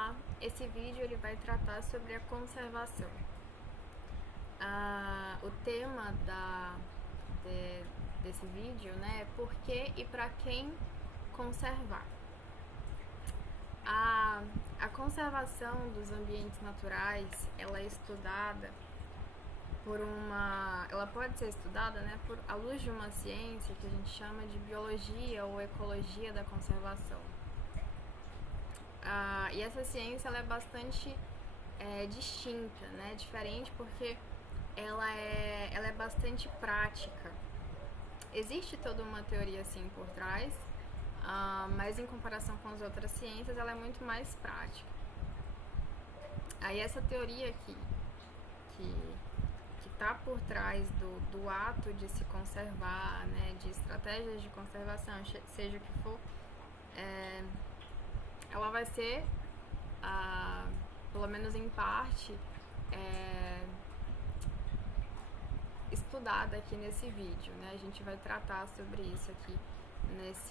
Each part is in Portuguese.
Olá, esse vídeo ele vai tratar sobre a conservação. O tema desse vídeo, né, é por que e para quem conservar. A conservação dos ambientes naturais, ela é estudada ela pode ser estudada, né, à luz de uma ciência que a gente chama de biologia ou ecologia da conservação. E essa ciência ela é bastante distinta, né, diferente porque ela é bastante prática. Existe toda uma teoria assim por trás, mas em comparação com as outras ciências ela é muito mais prática. Aí essa teoria que está por trás do ato de se conservar, né, de estratégias de conservação, seja o que for, ela vai ser, pelo menos em parte, estudada aqui nesse vídeo, né? A gente vai tratar sobre isso aqui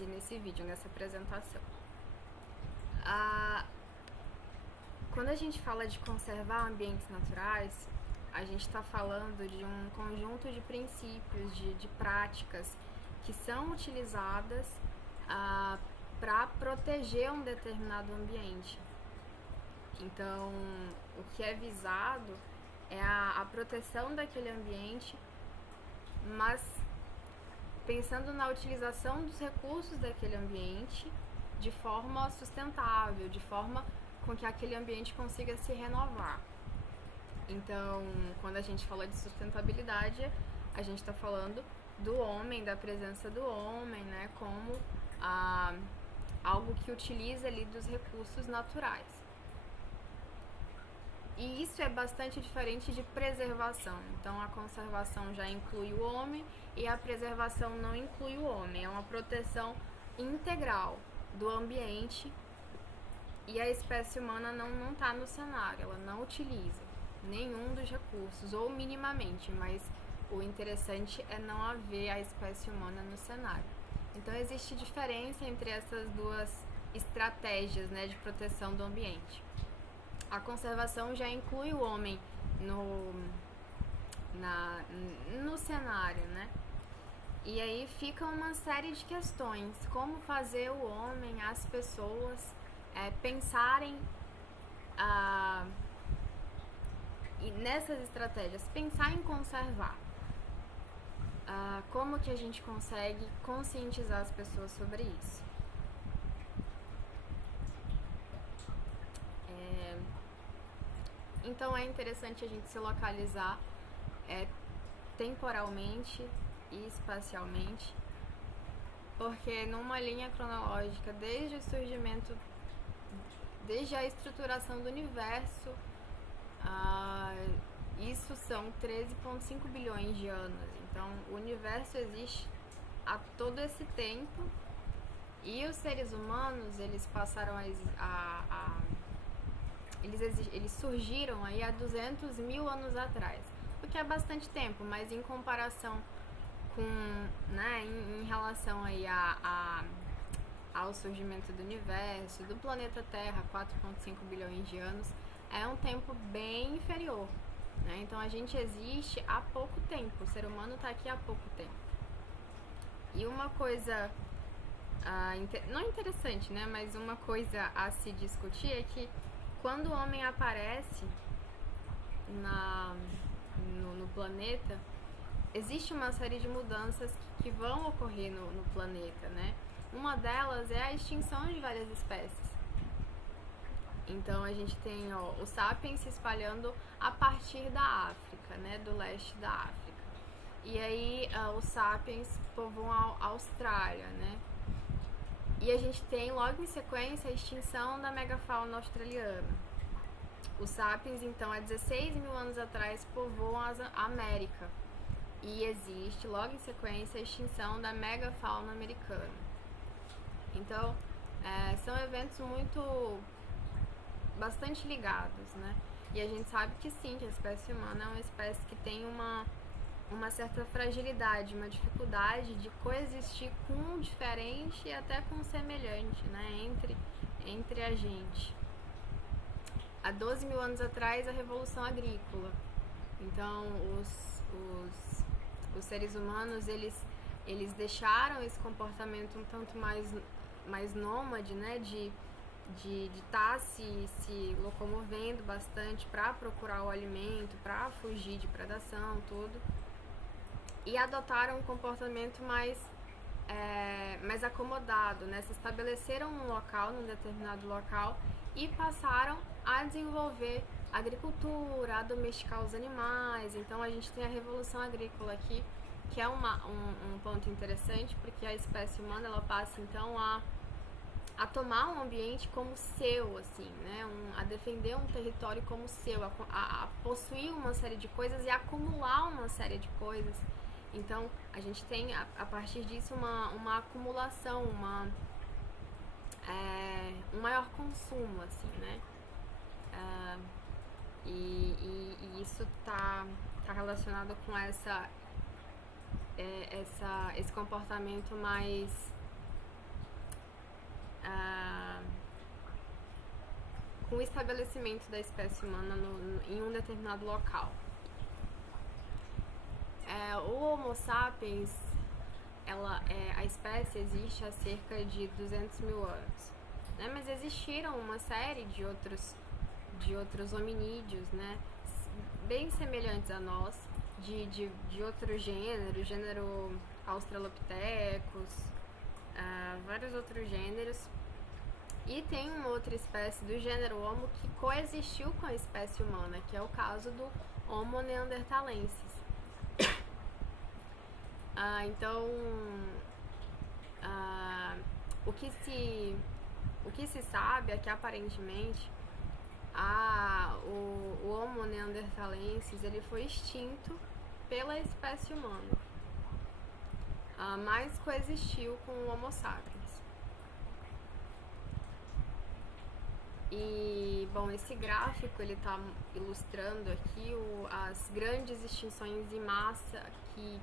nesse vídeo, nessa apresentação. Quando a gente fala de conservar ambientes naturais, a gente está falando de um conjunto de princípios, de práticas que são utilizadas para proteger um determinado ambiente. Então, o que é visado é a proteção daquele ambiente, mas pensando na utilização dos recursos daquele ambiente de forma sustentável, de forma com que aquele ambiente consiga se renovar. Então, quando a gente fala de sustentabilidade, a gente está falando do homem, da presença do homem, né, como algo que utiliza ali dos recursos naturais. E isso é bastante diferente de preservação. Então, a conservação já inclui o homem e a preservação não inclui o homem. É uma proteção integral do ambiente e a espécie humana não está no cenário, ela não utiliza nenhum dos recursos, ou minimamente, mas o interessante é não haver a espécie humana no cenário. Então, existe diferença entre essas duas estratégias, né, de proteção do ambiente. A conservação já inclui o homem no cenário, né? E aí fica uma série de questões. Como fazer o homem, as pessoas pensarem e nessas estratégias, pensar em conservar. Como que a gente consegue conscientizar as pessoas sobre isso? Então é interessante a gente se localizar temporalmente e espacialmente, porque numa linha cronológica, desde o surgimento, desde a estruturação do universo, isso são 13,5 bilhões de anos. Então o universo existe há todo esse tempo e os seres humanos eles passaram eles surgiram aí há 200 mil anos atrás, o que é bastante tempo, mas em comparação com, né, em relação aí ao surgimento do universo, do planeta Terra, 4,5 bilhões de anos, é um tempo bem inferior, né? Então a gente existe há pouco tempo, o ser humano está aqui há pouco tempo. E uma coisa, não interessante, né, mas uma coisa a se discutir é que quando o homem aparece no planeta, existe uma série de mudanças que vão ocorrer no planeta, né? Uma delas é a extinção de várias espécies. Então a gente tem os sapiens se espalhando a partir da África, né? Do leste da África. E aí os sapiens povoam a Austrália, né? E a gente tem logo em sequência a extinção da megafauna australiana. Os sapiens, então, há 16 mil anos atrás, povoam a América. E existe logo em sequência a extinção da megafauna americana. Então, são eventos bastante ligados, né? E a gente sabe que sim, que a espécie humana é uma espécie que tem uma certa fragilidade, uma dificuldade de coexistir com o diferente e até com o semelhante, né, entre a gente. há 12 mil anos atrás, a Revolução Agrícola. Então, os seres humanos, eles deixaram esse comportamento um tanto mais nômade, né, de estar se locomovendo bastante para procurar o alimento, para fugir de predação, tudo, e adotaram um comportamento mais acomodado, né? Se estabeleceram num determinado local e passaram a desenvolver a agricultura, a domesticar os animais. Então a gente tem a Revolução Agrícola aqui, que é um ponto interessante, porque a espécie humana ela passa então a tomar um ambiente como seu, assim, né? A defender um território como seu, a possuir uma série de coisas e acumular uma série de coisas. Então, a gente tem, a partir disso, uma acumulação, um maior consumo, assim, né? E isso tá relacionado com esse comportamento mais com o estabelecimento da espécie humana em um determinado local. O Homo sapiens, a espécie existe há cerca de 200 mil anos, né? Mas existiram uma série de outros hominídeos, né? Bem semelhantes a nós, de outro gênero Australopithecus, vários outros gêneros. E tem uma outra espécie do gênero Homo que coexistiu com a espécie humana, que é o caso do Homo neanderthalensis. Então, o que se sabe é que aparentemente o Homo neanderthalensis ele foi extinto pela espécie humana, mas coexistiu com o Homo sapiens. E, bom, esse gráfico ele está ilustrando aqui as grandes extinções em massa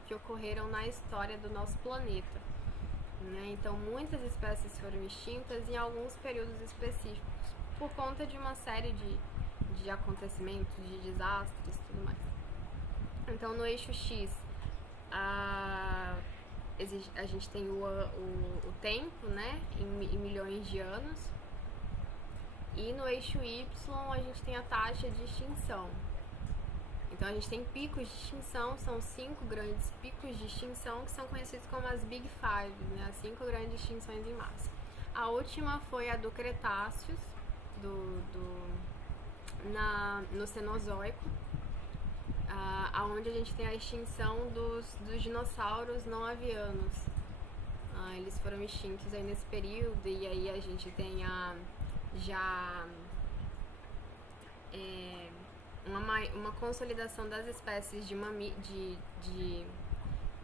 que ocorreram na história do nosso planeta, né? Então, muitas espécies foram extintas em alguns períodos específicos, por conta de uma série de acontecimentos, de desastres e tudo mais. Então, no eixo X, a gente tem o tempo, né, em milhões de anos. E no eixo Y a gente tem a taxa de extinção. Então a gente tem picos de extinção, são 5 grandes picos de extinção que são conhecidos como as Big Five, né? As 5 grandes extinções em massa. A última foi a do Cretáceos, no Cenozoico, onde a gente tem a extinção dos dinossauros não avianos. Eles foram extintos aí nesse período, e aí a gente tem uma consolidação das espécies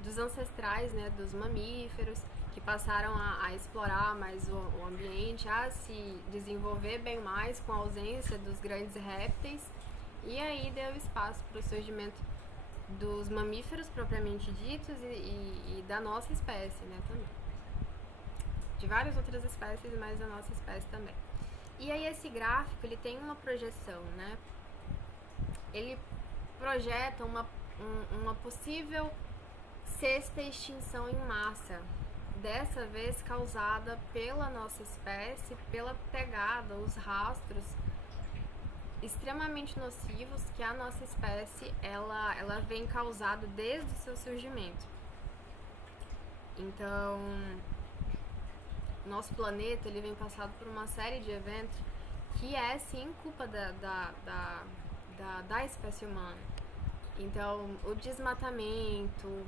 dos ancestrais, né, dos mamíferos, que passaram a explorar mais o ambiente, a se desenvolver bem mais com a ausência dos grandes répteis, e aí deu espaço para o surgimento dos mamíferos propriamente ditos e da nossa espécie, né, também. De várias outras espécies, mas da nossa espécie também. E aí esse gráfico, ele tem uma projeção, né? Ele projeta uma possível sexta extinção em massa, dessa vez causada pela nossa espécie, pela pegada, os rastros extremamente nocivos que a nossa espécie ela vem causando desde o seu surgimento. Então, nosso planeta ele vem passado por uma série de eventos que é sim culpa da espécie humana. Então, o desmatamento,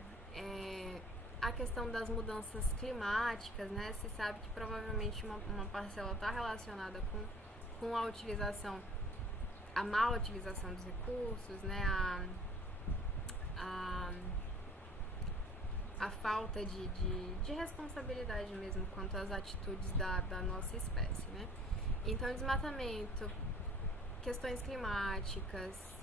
a questão das mudanças climáticas, né? Se sabe que provavelmente uma parcela está relacionada com a má utilização dos recursos, né? A falta de responsabilidade mesmo quanto às atitudes da nossa espécie, né? Então, desmatamento, questões climáticas,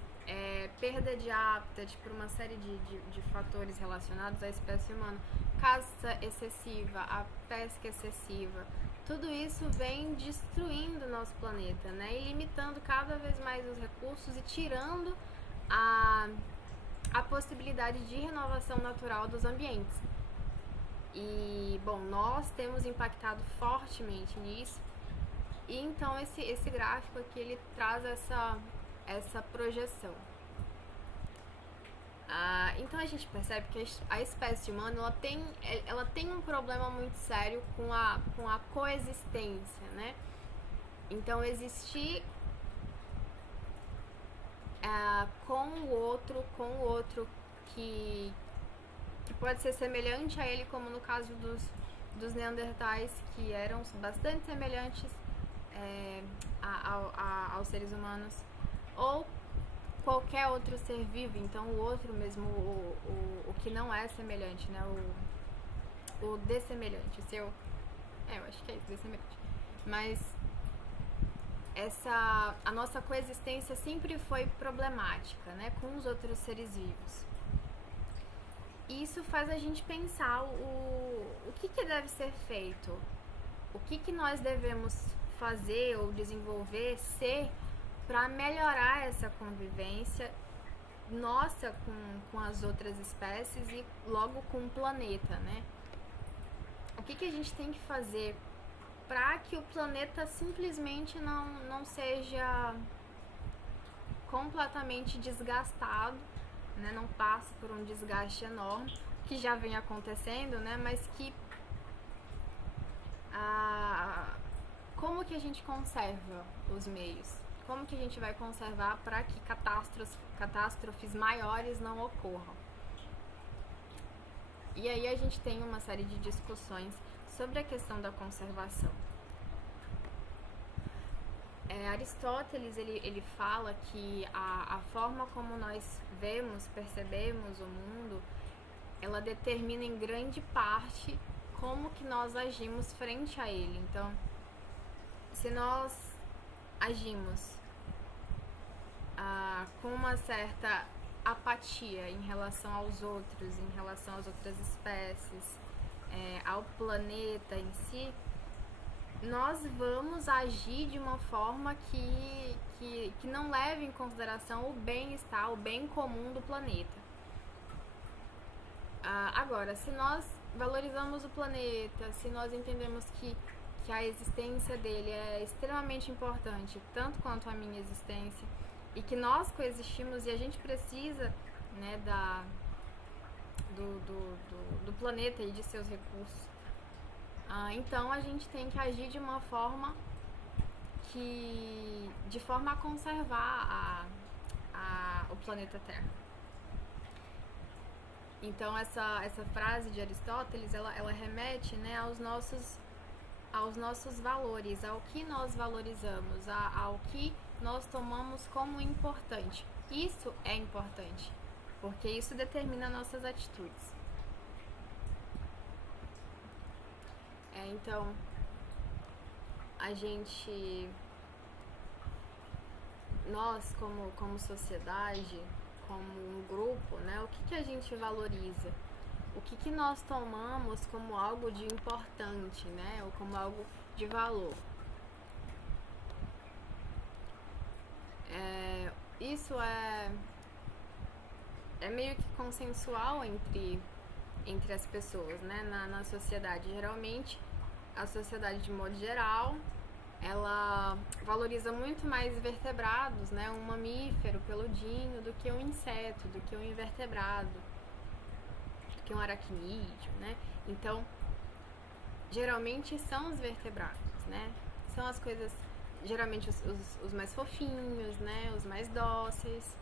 perda de hábitat por uma série de fatores relacionados à espécie humana, caça excessiva, a pesca excessiva, tudo isso vem destruindo o nosso planeta, né? E limitando cada vez mais os recursos e tirando a possibilidade de renovação natural dos ambientes. E, bom, nós temos impactado fortemente nisso. E então esse gráfico aqui, ele traz essa projeção. Então a gente percebe que a espécie humana ela tem um problema muito sério com a coexistência, né? Então existir com o outro que pode ser semelhante a ele, como no caso dos neandertais, que eram bastante semelhantes aos seres humanos, ou qualquer outro ser vivo. Então o outro mesmo, o que não é semelhante, né? O dessemelhante, eu acho que é isso, dessemelhante. Mas a nossa coexistência sempre foi problemática, né, com os outros seres vivos. E isso faz a gente pensar o que deve ser feito, o que nós devemos fazer ou desenvolver, para melhorar essa convivência nossa com as outras espécies e logo com o planeta, né? O que a gente tem que fazer para que o planeta simplesmente não seja completamente desgastado, né? Não passe por um desgaste enorme, que já vem acontecendo, né? Mas que como que a gente conserva os meios? Como que a gente vai conservar para que catástrofes maiores não ocorram? E aí a gente tem uma série de discussões sobre a questão da conservação. Aristóteles, ele fala que a forma como nós percebemos o mundo, ela determina em grande parte como que nós agimos frente a ele. Então, se nós agimos com uma certa apatia em relação aos outros, em relação às outras espécies, ao planeta em si, nós vamos agir de uma forma que não leve em consideração o bem-estar, o bem comum do planeta. Agora, se nós valorizamos o planeta, se nós entendemos que a existência dele é extremamente importante, tanto quanto a minha existência, e que nós coexistimos e a gente precisa, né, do planeta e de seus recursos, então a gente tem que agir de uma forma de forma a conservar o planeta Terra. Então essa frase de Aristóteles, ela remete, né, aos nossos valores, ao que nós valorizamos, ao que nós tomamos como importante. Isso é importante, porque isso determina nossas atitudes. Então, nós como sociedade, como um grupo, né, o que a gente valoriza? O que nós tomamos como algo de importante, né, ou como algo de valor? Isso é meio que consensual entre as pessoas, né, na sociedade. Geralmente, a sociedade, de modo geral, ela valoriza muito mais vertebrados, né, um mamífero peludinho, do que um inseto, do que um invertebrado, do que um aracnídeo, né? Então, geralmente são os vertebrados, né? São as coisas, geralmente os mais fofinhos, né, os mais dóceis.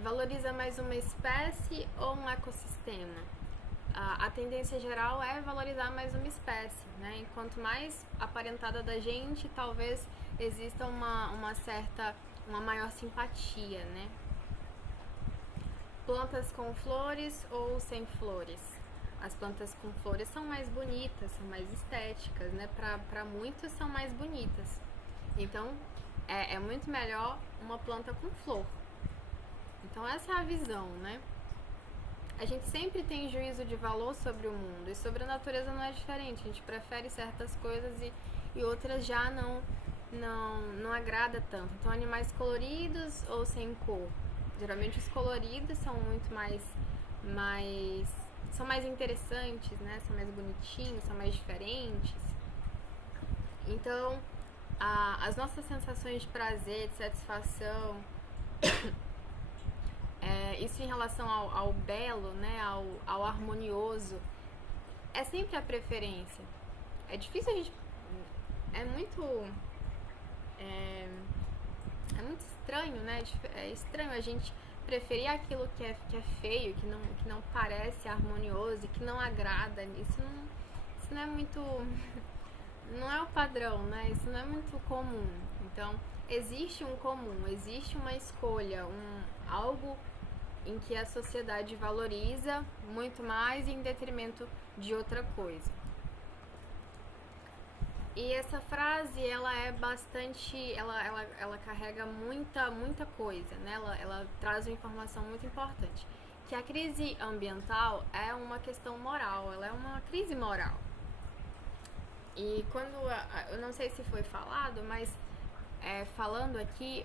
Valoriza mais uma espécie ou um ecossistema? A tendência geral é valorizar mais uma espécie, né? Enquanto mais aparentada da gente, talvez exista uma maior simpatia, né? Plantas com flores ou sem flores? As plantas com flores são mais bonitas, são mais estéticas, né? Para muitos são mais bonitas. Então, é muito melhor uma planta com flor. Então, essa é a visão, né? a gente sempre tem juízo de valor sobre o mundo, e sobre a natureza não é diferente. A gente prefere certas coisas e outras já não agrada tanto. Então, animais coloridos ou sem cor. Geralmente os coloridos são muito são mais interessantes, né? São mais bonitinhos, são mais diferentes. Então, as nossas sensações de prazer, de satisfação, isso em relação ao belo, né? Ao harmonioso, é sempre a preferência. É difícil a gente... É muito estranho, né? É estranho a gente preferir aquilo que é feio, que não parece harmonioso e que não agrada. Isso não é muito... Não é o padrão, né? Isso não é muito comum. Então, existe um comum, existe uma escolha, algo em que a sociedade valoriza muito mais em detrimento de outra coisa. E essa frase, ela é bastante... Ela carrega muita coisa, né? Ela traz uma informação muito importante. Que a crise ambiental é uma questão moral, ela é uma crise moral. E quando... Eu não sei se foi falado, mas falando aqui,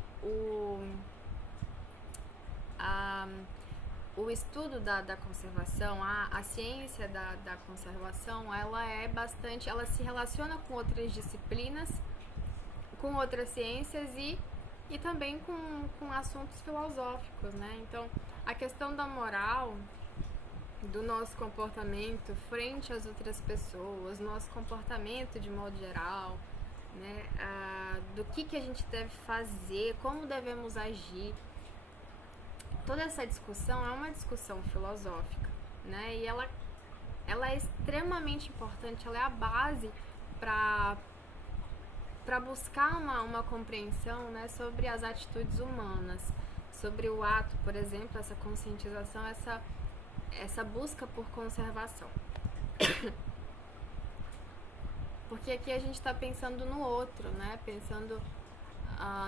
o estudo da conservação, a ciência da conservação, ela se relaciona com outras disciplinas, com outras ciências e também com assuntos filosóficos, né? Então, a questão da moral, do nosso comportamento frente às outras pessoas, nosso comportamento de modo geral, né? Do que a gente deve fazer, como devemos agir. Toda essa discussão é uma discussão filosófica, né? E ela é extremamente importante, ela é a base para buscar uma compreensão, né, sobre as atitudes humanas, sobre o ato, por exemplo, essa conscientização, essa busca por conservação. Porque aqui a gente está pensando no outro, né? Pensando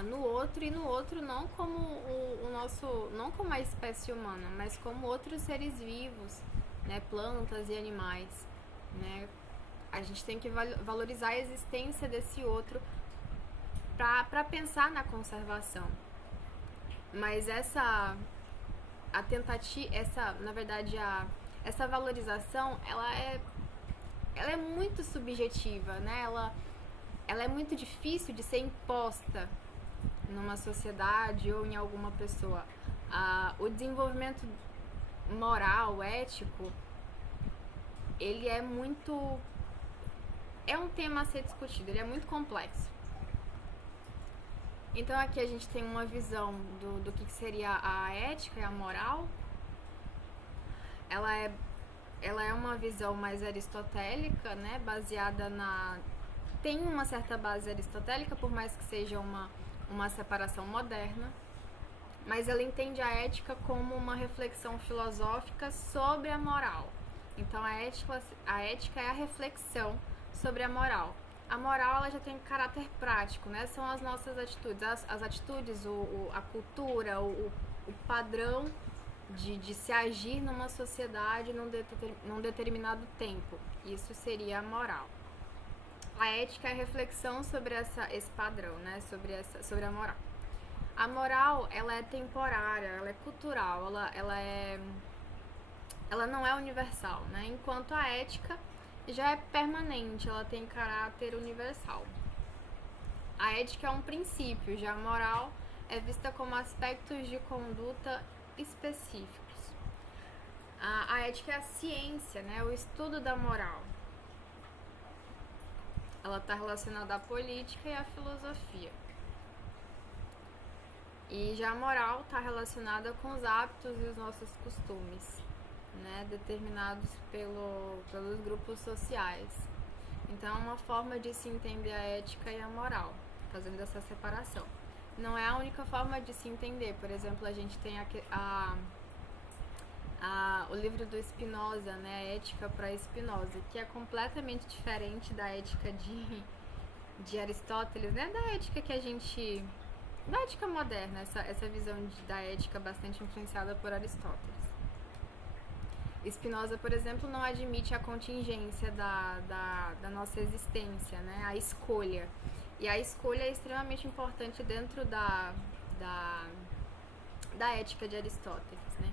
no outro, e no outro não como não como a espécie humana, mas como outros seres vivos, né? Plantas e animais, né? A gente tem que valorizar a existência desse outro para pensar na conservação. Mas essa valorização, ela é muito subjetiva, né? Ela é muito difícil de ser imposta numa sociedade ou em alguma pessoa. O desenvolvimento moral, ético, ele é um tema a ser discutido, ele é muito complexo. Então aqui a gente tem uma visão do que seria a ética e a moral. Ela é uma visão mais aristotélica, né, baseada tem uma certa base aristotélica, por mais que seja uma separação moderna, mas ela entende a ética como uma reflexão filosófica sobre a moral. Então a ética é a reflexão sobre a moral. A moral, ela já tem caráter prático, né? São as nossas atitudes, as atitudes, a cultura, o padrão de se agir numa sociedade num determinado tempo. Isso seria a moral. A ética é a reflexão sobre esse padrão, né? Sobre a moral. A moral, ela é temporária, ela é cultural, ela não é universal, né? Enquanto a ética já é permanente, ela tem caráter universal. A ética é um princípio, já a moral é vista como aspectos de conduta específicos. A ética é a ciência, né? O estudo da moral. Ela está relacionada à política e à filosofia. E já a moral está relacionada com os hábitos e os nossos costumes, né, determinados pelos grupos sociais. Então é uma forma de se entender a ética e a moral, fazendo essa separação. Não é a única forma de se entender. Por exemplo, a gente tem o livro do Spinoza, né, Ética para Spinoza, que é completamente diferente da ética de Aristóteles, né, da ética da ética moderna, essa visão da ética bastante influenciada por Aristóteles. Spinoza, por exemplo, não admite a contingência da nossa existência, né? A escolha. E a escolha é extremamente importante dentro da, da ética de Aristóteles, né?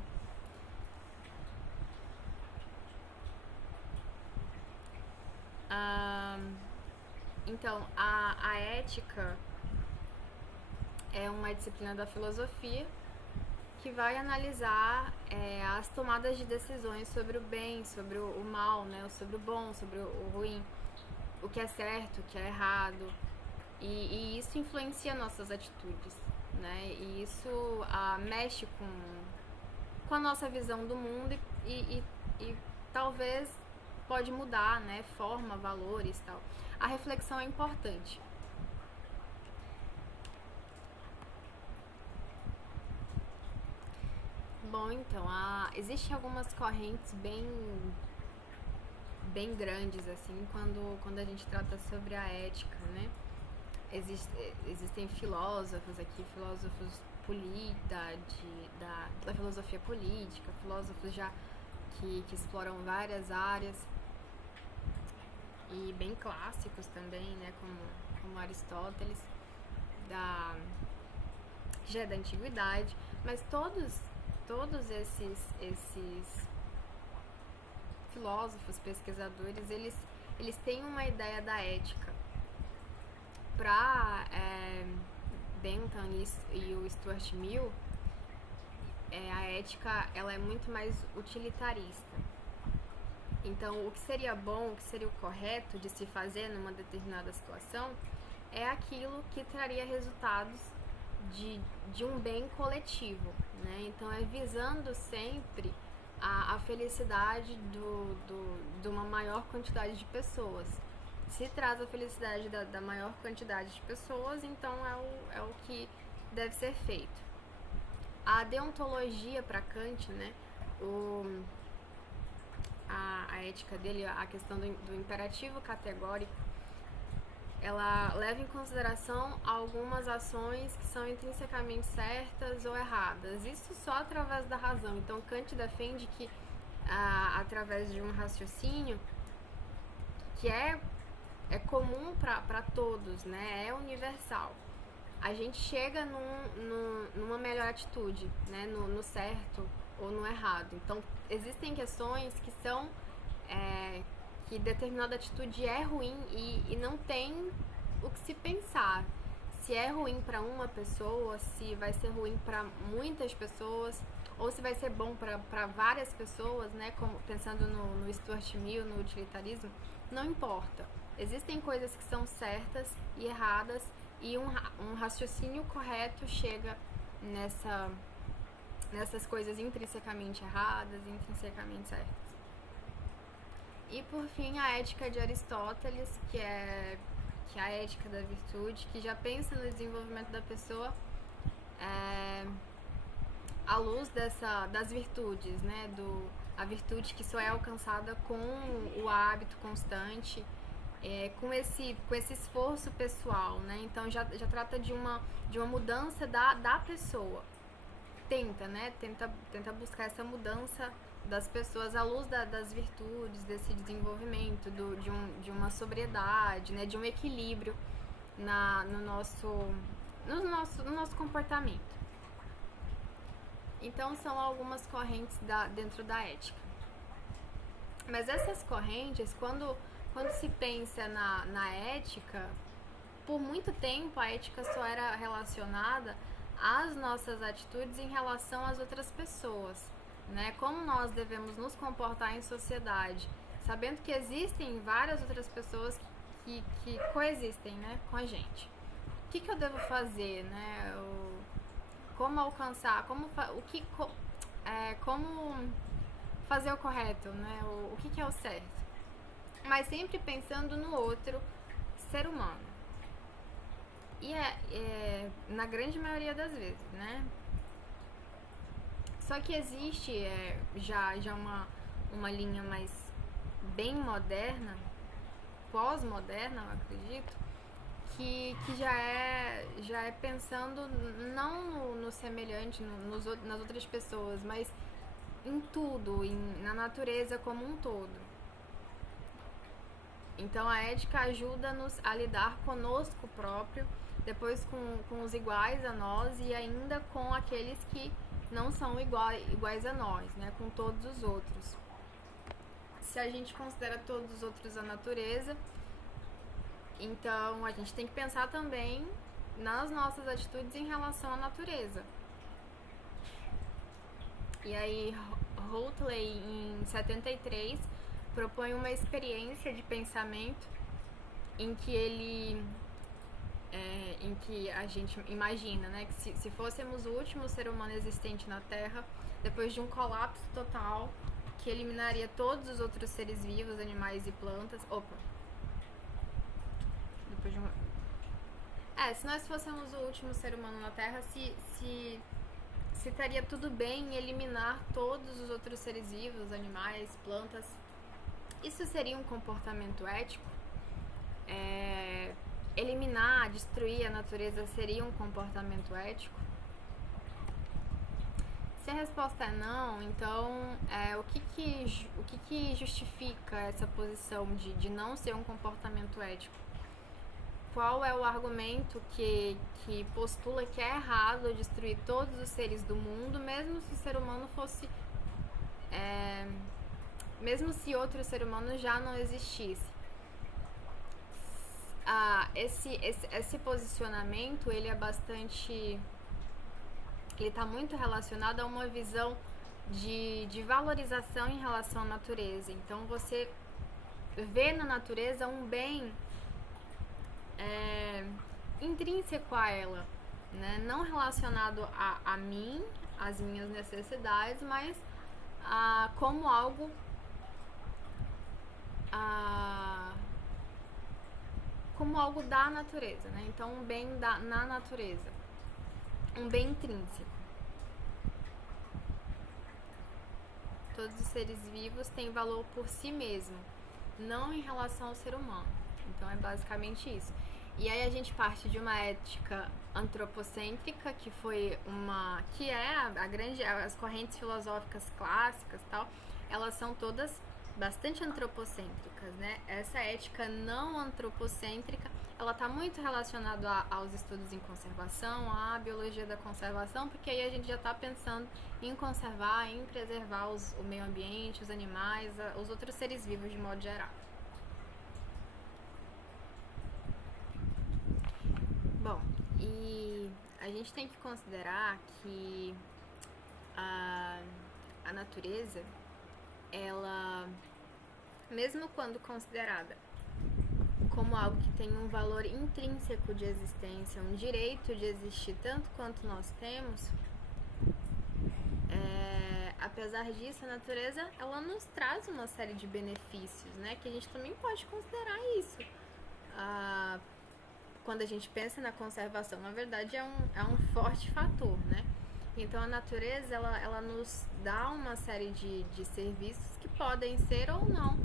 Então, a ética é uma disciplina da filosofia que vai analisar as tomadas de decisões sobre o bem, sobre o mal, né? Sobre o bom, sobre o ruim, o que é certo, o que é errado. E isso influencia nossas atitudes, né? E isso mexe com a nossa visão do mundo e talvez pode mudar, né? Forma, valores e tal. A reflexão é importante. Bom, então, existem algumas correntes bem grandes, assim, quando a gente trata sobre a ética, né? Existem filósofos aqui, filósofos da filosofia política, filósofos já que exploram várias áreas e bem clássicos também, né? Como Aristóteles, já é da antiguidade, mas todos esses filósofos, pesquisadores, eles têm uma ideia da ética. Para Bentham e o Stuart Mill, a ética ela é muito mais utilitarista. Então, o que seria bom, o que seria o correto de se fazer numa determinada situação é aquilo que traria resultados de um bem coletivo, né? Então, é visando sempre a felicidade de uma maior quantidade de pessoas. Se traz a felicidade da maior quantidade de pessoas, então é o que deve ser feito. A deontologia para Kant, né? A ética dele, a questão do imperativo categórico, ela leva em consideração algumas ações que são intrinsecamente certas ou erradas. Isso só através da razão. Então, Kant defende que, através de um raciocínio que é comum para todos, né? É universal. A gente chega numa melhor atitude, né? No certo ou no errado. Então, existem questões que são que determinada atitude é ruim e não tem o que se pensar. Se é ruim para uma pessoa, se vai ser ruim para muitas pessoas, ou se vai ser bom para várias pessoas, né? Como pensando no Stuart Mill, no utilitarismo, não importa. Existem coisas que são certas e erradas e um raciocínio correto chega nessas coisas intrinsecamente erradas e intrinsecamente certas. E por fim, a ética de Aristóteles, que é a ética da virtude, que já pensa no desenvolvimento da pessoa à luz das virtudes, né? A virtude que só é alcançada com o hábito constante, com esse esforço pessoal, né? Então já trata de uma mudança da pessoa. Tenta buscar essa mudança das pessoas à luz das virtudes, desse desenvolvimento, de uma sobriedade, né? De um equilíbrio no nosso comportamento. Então são algumas correntes dentro da ética. Mas essas correntes, quando se pensa na ética, por muito tempo a ética só era relacionada às nossas atitudes em relação às outras pessoas, né? Como nós devemos nos comportar em sociedade, sabendo que existem várias outras pessoas que coexistem, né, com a gente. O que eu devo fazer, né? Como alcançar, como fazer o correto, né? O que é o certo. Mas sempre pensando no outro ser humano. E na grande maioria das vezes, né? Só que existe já uma linha mais bem moderna, pós-moderna, eu acredito, que já é pensando não no semelhante, nas outras pessoas, mas em tudo, na natureza como um todo. Então a ética ajuda-nos a lidar conosco próprio, depois com os iguais a nós e ainda com aqueles que não são iguais a nós, né? Com todos os outros. Se a gente considera todos os outros a natureza, então a gente tem que pensar também nas nossas atitudes em relação à natureza. E aí Huxley, em 73, propõe uma experiência de pensamento em que em que a gente imagina, né, que se fôssemos o último ser humano existente na Terra, depois de um colapso total que eliminaria todos os outros seres vivos, animais e plantas. Depois de se nós fôssemos o último ser humano na Terra, se estaria tudo bem em eliminar todos os outros seres vivos, animais, plantas. Isso seria um comportamento ético? Eliminar, destruir a natureza seria um comportamento ético? Se a resposta é não, então o que justifica essa posição de não ser um comportamento ético? Qual é o argumento que postula que é errado destruir todos os seres do mundo, mesmo se o ser humano fosse... mesmo se outro ser humano já não existisse? Esse posicionamento, ele é bastante... ele está muito relacionado a uma visão de valorização em relação à natureza. Então você vê na natureza um bem intrínseco a ela, né? Não relacionado a mim, às minhas necessidades, mas como algo da natureza, né? Então um bem na natureza, um bem intrínseco. Todos os seres vivos têm valor por si mesmo, não em relação ao ser humano. Então é basicamente isso. E aí a gente parte de uma ética antropocêntrica, as correntes filosóficas clássicas, tal, elas são todas bastante antropocêntricas, né? Essa ética não antropocêntrica, ela está muito relacionada aos estudos em conservação, à biologia da conservação, porque aí a gente já está pensando em conservar, em preservar o meio ambiente, os animais, os outros seres vivos de modo geral. Bom, e a gente tem que considerar que a natureza, ela, mesmo quando considerada como algo que tem um valor intrínseco de existência, um direito de existir tanto quanto nós temos, apesar disso, a natureza, ela nos traz uma série de benefícios, né, que a gente também pode considerar isso. Quando a gente pensa na conservação, na verdade é um forte fator, né? Então a natureza, ela nos dá uma série de serviços que podem ser ou não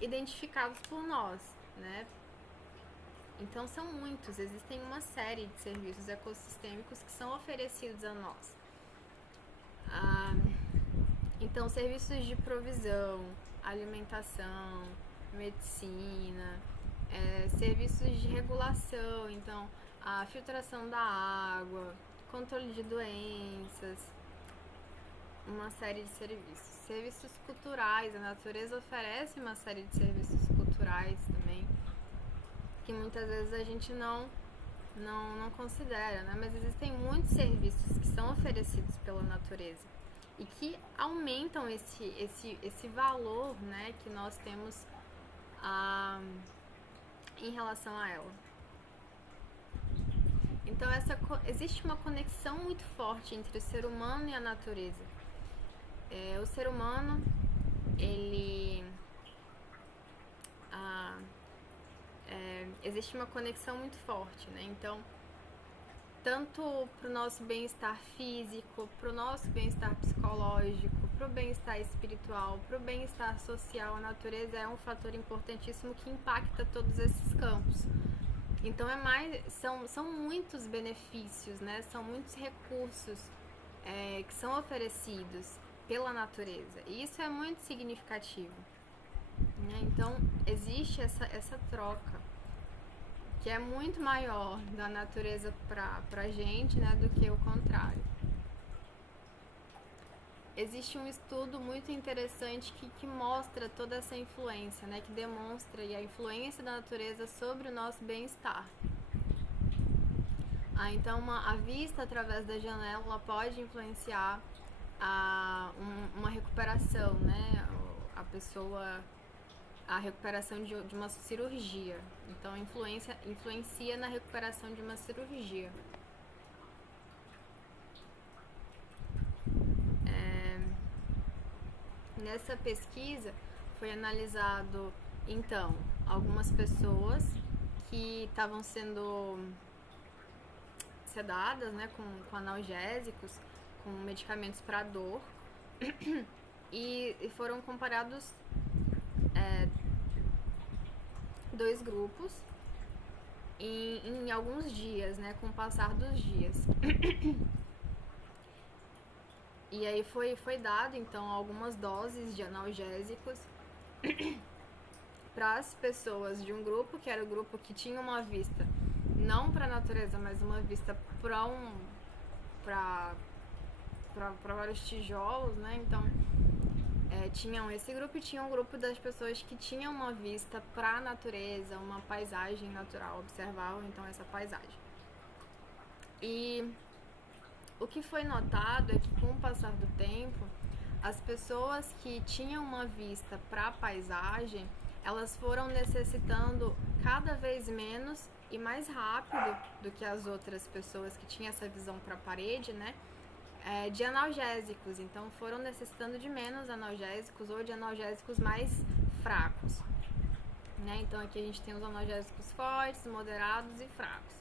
identificados por nós, né? Então são muitos, existem uma série de serviços ecossistêmicos que são oferecidos a nós. Então serviços de provisão, alimentação, medicina, serviços de regulação, então a filtração da água, controle de doenças, uma série de serviços. Serviços culturais, a natureza oferece uma série de serviços culturais também, que muitas vezes a gente não considera, né? Mas existem muitos serviços que são oferecidos pela natureza e que aumentam esse valor, né, que nós temos em relação a ela. Então existe uma conexão muito forte entre o ser humano e a natureza. O ser humano, ele existe uma conexão muito forte, né? Então, tanto para o nosso bem-estar físico, para o nosso bem-estar psicológico, para o bem-estar espiritual, para o bem-estar social, a natureza é um fator importantíssimo que impacta todos esses campos. Então são muitos benefícios, né? São muitos recursos que são oferecidos pela natureza. E isso é muito significativo, né? Então, existe essa troca, que é muito maior da natureza pra gente, né, do que o contrário. Existe um estudo muito interessante que mostra toda essa influência, né, que demonstra a influência da natureza sobre o nosso bem-estar. Então, a vista através da janela pode influenciar uma recuperação, né? A recuperação de uma cirurgia. Então, influencia na recuperação de uma cirurgia. Nessa pesquisa foi analisado, então, algumas pessoas que estavam sendo sedadas, né, com analgésicos, com medicamentos para dor, e foram comparados dois grupos em alguns dias, né, com o passar dos dias. E aí foi dado, então, algumas doses de analgésicos para as pessoas de um grupo, que era o grupo que tinha uma vista não para a natureza, mas uma vista para vários tijolos, né? Então, tinham esse grupo e tinha um grupo das pessoas que tinham uma vista para a natureza, uma paisagem natural, observavam então essa paisagem. E o que foi notado é que, com o passar do tempo, as pessoas que tinham uma vista para a paisagem, elas foram necessitando cada vez menos e mais rápido do que as outras pessoas que tinham essa visão para a parede, né? De analgésicos. Então, foram necessitando de menos analgésicos ou de analgésicos mais fracos, né? Então, aqui a gente tem os analgésicos fortes, moderados e fracos.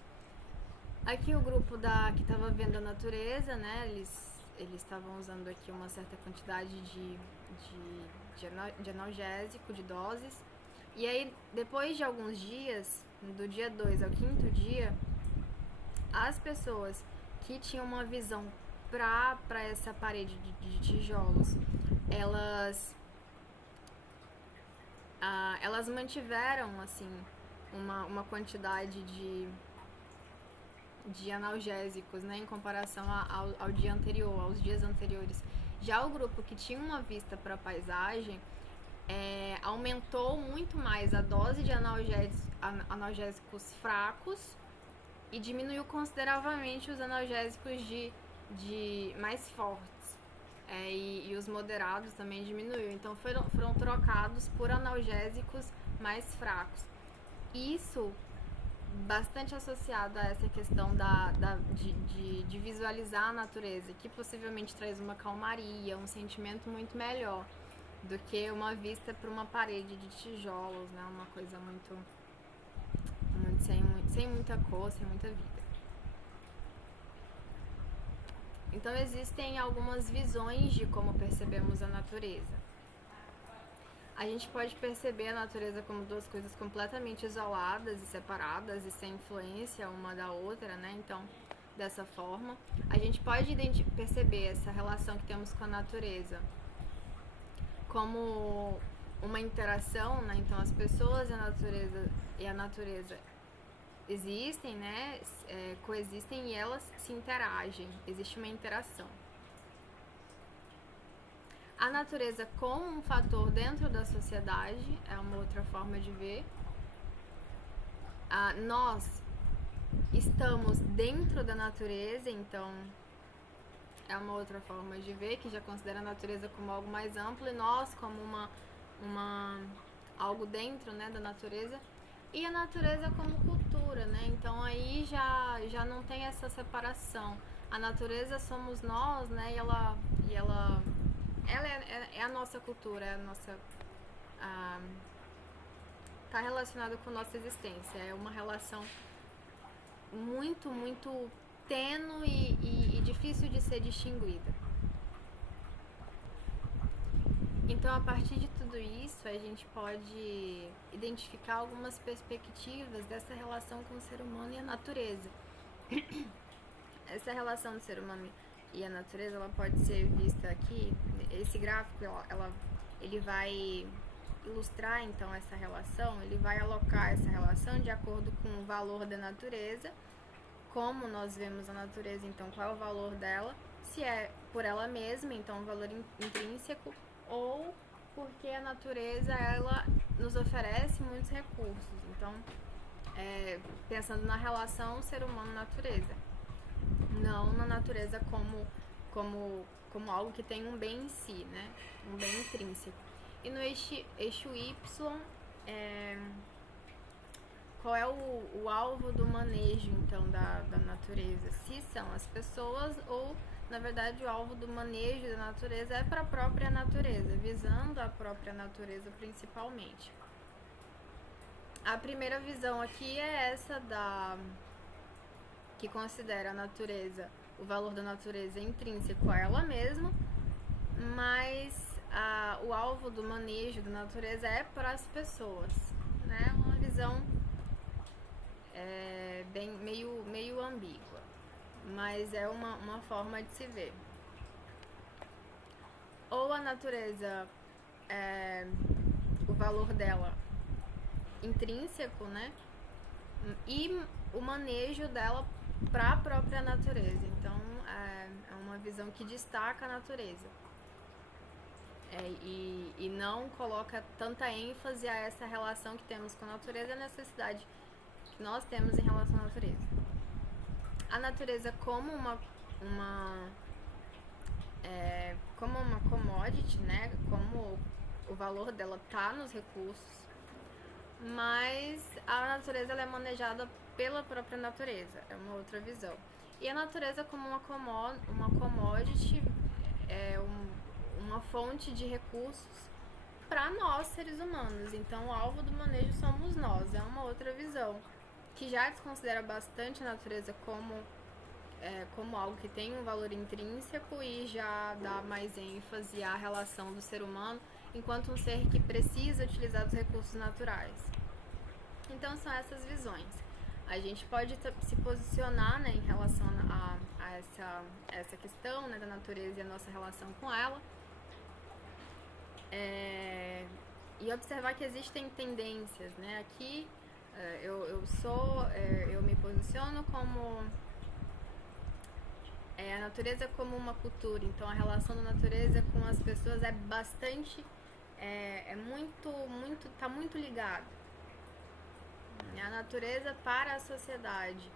Aqui o grupo que estava vendo a natureza, né? Eles estavam usando aqui uma certa quantidade de analgésico, de doses. E aí, depois de alguns dias, do dia 2 ao 5º dia, as pessoas que tinham uma visão para essa parede de tijolos, elas mantiveram, assim, uma quantidade de analgésicos, né, em comparação ao dia anterior, aos dias anteriores. Já o grupo que tinha uma vista para a paisagem aumentou muito mais a dose de analgésicos fracos e diminuiu consideravelmente os analgésicos de mais fortes. E os moderados também diminuiu. Então foram trocados por analgésicos mais fracos. Isso bastante associado a essa questão de visualizar a natureza, que possivelmente traz uma calmaria, um sentimento muito melhor do que uma vista para uma parede de tijolos, né? Uma coisa muito sem muita cor, sem muita vida. Então, existem algumas visões de como percebemos a natureza. A gente pode perceber a natureza como duas coisas completamente isoladas e separadas e sem influência uma da outra, né? Então, dessa forma, a gente pode perceber essa relação que temos com a natureza como uma interação, né? Então, as pessoas e a natureza existem, né? Coexistem e elas se interagem. Existe uma interação. A natureza como um fator dentro da sociedade é uma outra forma de ver. Nós estamos dentro da natureza, então é uma outra forma de ver, que já considera a natureza como algo mais amplo e nós como algo dentro, né, da natureza. E a natureza como cultura, né? Então aí já não tem essa separação. A natureza somos nós, né? E ela é a nossa cultura, tá relacionada com a nossa existência. É uma relação muito, muito tênue e difícil de ser distinguida. Então, a partir de tudo isso, a gente pode identificar algumas perspectivas dessa relação com o ser humano e a natureza. Essa relação do ser humano e a natureza, ela pode ser vista aqui. Esse gráfico, ele vai ilustrar então essa relação, ele vai alocar essa relação de acordo com o valor da natureza, como nós vemos a natureza, então qual é o valor dela, se é por ela mesma, então um valor intrínseco, ou porque a natureza, ela nos oferece muitos recursos. Então, pensando na relação ser humano-natureza, não na natureza como algo que tem um bem em si, né? Um bem intrínseco. E no eixo Y, qual é o alvo do manejo, então, da natureza? Se são as pessoas ou, na verdade, o alvo do manejo da natureza é para a própria natureza, visando a própria natureza principalmente. A primeira visão aqui é essa que considera a natureza, o valor da natureza intrínseco a ela mesma, mas o alvo do manejo da natureza é para as pessoas, né? Uma visão bem meio ambígua, mas é uma forma de se ver. Ou a natureza, o valor dela intrínseco, né? E o manejo dela para a própria natureza. Então, é uma visão que destaca a natureza. E não coloca tanta ênfase a essa relação que temos com a natureza e a necessidade que nós temos em relação à natureza. A natureza como uma commodity, né? Como o valor dela está nos recursos, mas a natureza, ela é manejada pela própria natureza, é uma outra visão. E a natureza como uma commodity, uma fonte de recursos para nós, seres humanos. Então, o alvo do manejo somos nós, é uma outra visão, que já desconsidera bastante a natureza como algo que tem um valor intrínseco e já dá mais ênfase à relação do ser humano enquanto um ser que precisa utilizar os recursos naturais. Então, são essas visões. A gente pode se posicionar, né, em relação a essa questão, né, da natureza e a nossa relação com ela, e observar que existem tendências, né? Aqui eu me posiciono como a natureza como uma cultura. Então, a relação da natureza com as pessoas é bastante, tá muito ligado. A natureza para a sociedade.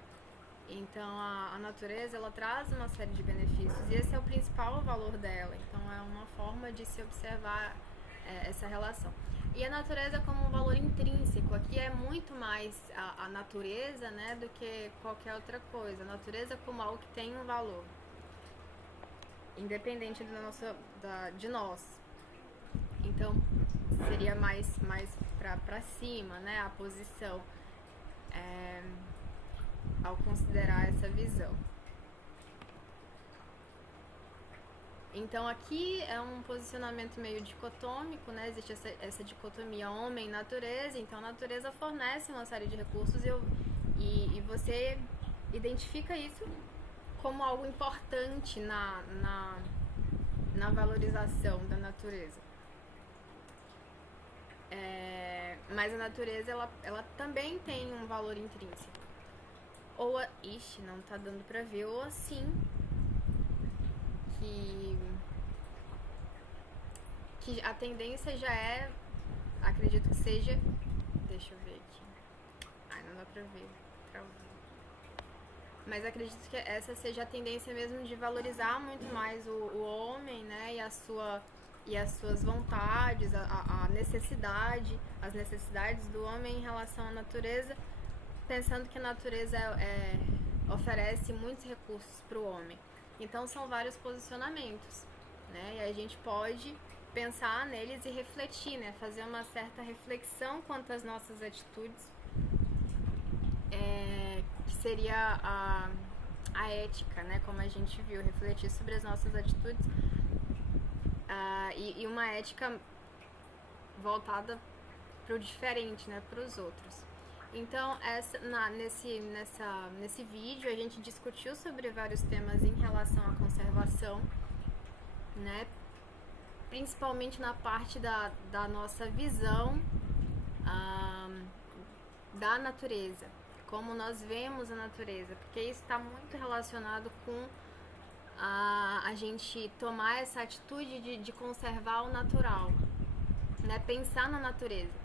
Então, a natureza, ela traz uma série de benefícios e esse é o principal valor dela. Então, é uma forma de se observar essa relação. E a natureza como um valor intrínseco. Aqui é muito mais a natureza, né, do que qualquer outra coisa. A natureza como algo que tem um valor, independente de nós. Então, seria mais para cima, né, a posição, ao considerar essa visão. Então, aqui é um posicionamento meio dicotômico, né? Existe essa dicotomia homem e natureza. Então, a natureza fornece uma série de recursos e você identifica isso como algo importante na valorização da natureza. Mas a natureza, ela também tem um valor intrínseco. Ou, não tá dando pra ver, ou assim, que a tendência já acredito que seja, deixa eu ver aqui, não dá pra ver, mas acredito que essa seja a tendência mesmo de valorizar muito mais o homem, né, e as suas vontades, a necessidade, as necessidades do homem em relação à natureza, pensando que a natureza oferece muitos recursos para o homem. Então, são vários posicionamentos, né? E a gente pode pensar neles e refletir, né? Fazer uma certa reflexão quanto às nossas atitudes, que seria a ética, né? Como a gente viu, refletir sobre as nossas atitudes, e uma ética voltada para o diferente, né? Para os outros. Então, nesse vídeo a gente discutiu sobre vários temas em relação à conservação, né? Principalmente na parte da nossa visão da natureza, como nós vemos a natureza, porque isso está muito relacionado com a gente tomar essa atitude de conservar o natural, né? Pensar na natureza.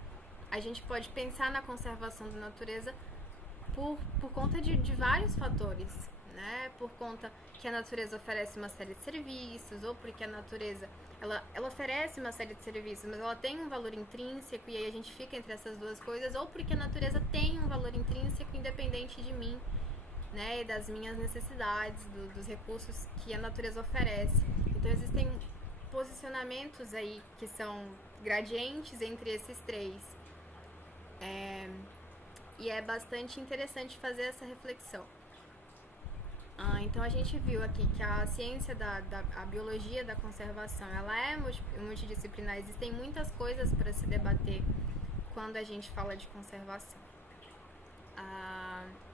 A gente pode pensar na conservação da natureza por conta de vários fatores, né? Por conta que a natureza oferece uma série de serviços, ou porque a natureza ela oferece uma série de serviços, mas ela tem um valor intrínseco, e aí a gente fica entre essas duas coisas, ou porque a natureza tem um valor intrínseco independente de mim, né? E das minhas necessidades, dos recursos que a natureza oferece. Então existem posicionamentos aí que são gradientes entre esses três. E é bastante interessante fazer essa reflexão. Então a gente viu aqui que a ciência a biologia da conservação, ela é multidisciplinar. Existem muitas coisas para se debater quando a gente fala de conservação.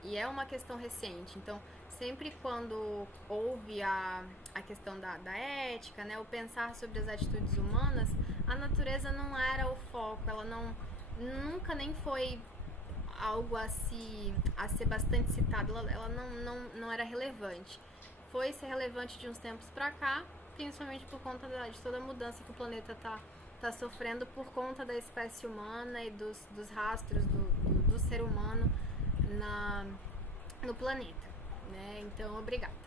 E é uma questão recente. Então, sempre quando houve a questão da ética, né, o pensar sobre as atitudes humanas, a natureza não era o foco, ela nunca nem foi algo a ser bastante citado, ela não era relevante. Foi ser relevante de uns tempos pra cá, principalmente por conta de toda a mudança que o planeta tá sofrendo por conta da espécie humana e dos rastros do ser humano no planeta, né? Então, obrigada.